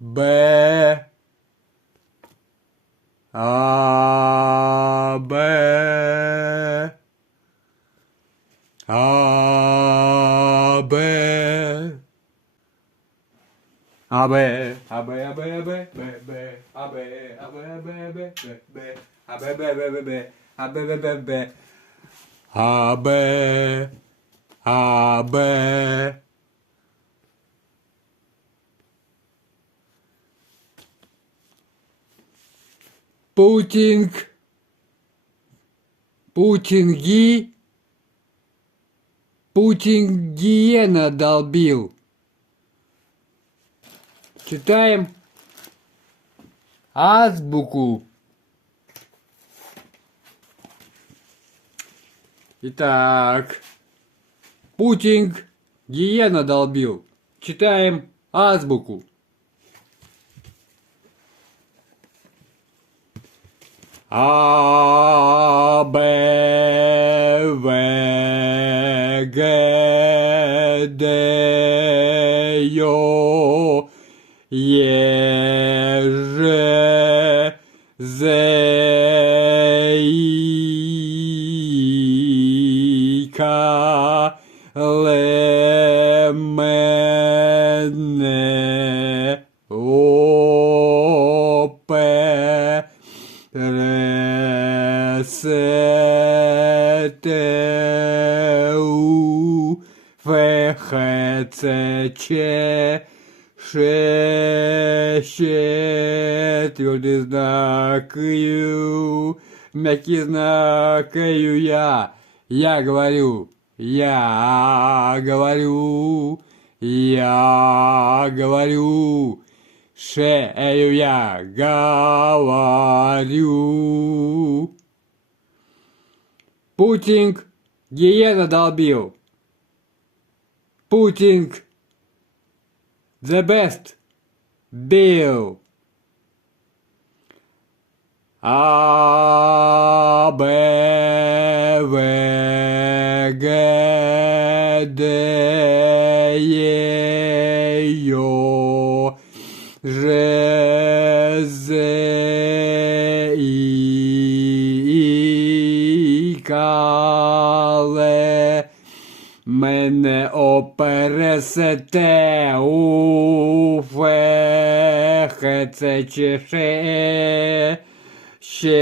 Б. А, Б. А, Б. А, Б. А, Б, А, Б, А, Б, Б, Б. А, Б, А, Б, А, Б, А, Б, Б, Б. А, Б, Б, Б, Б, Б. А, Б, Б, Б, Б. А, Б. А, Б. Путинг. Путинги. Путин гиена долбил. Читаем азбуку. Итак, Путинг гиена долбил. Читаем азбуку. А, Б, В, Г, Д, Ё, Е, Ж, З, И, К, Л, М, Н, О, П, Р, С, Т, У, Ф, Х, Ц, Ч, Ш, Щ, твердый знак Ю, мягкий знак Ю, я говорю, я говорю, шею я говорю. Путинг гиена долбил. Путинг the best Bill. А, Б, В, Г, Д, Е, Ё, Ж, З, И, К, Л, М, О, П, Р, С, Т, У, Ф, Х, Ц, Ч, Ш, Ще,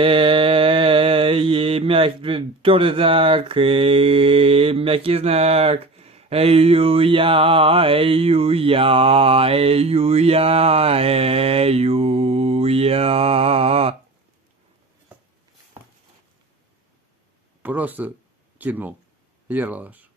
мягкий, твердый знак, мягкий знак, эюя. Просто кино. Ералаш.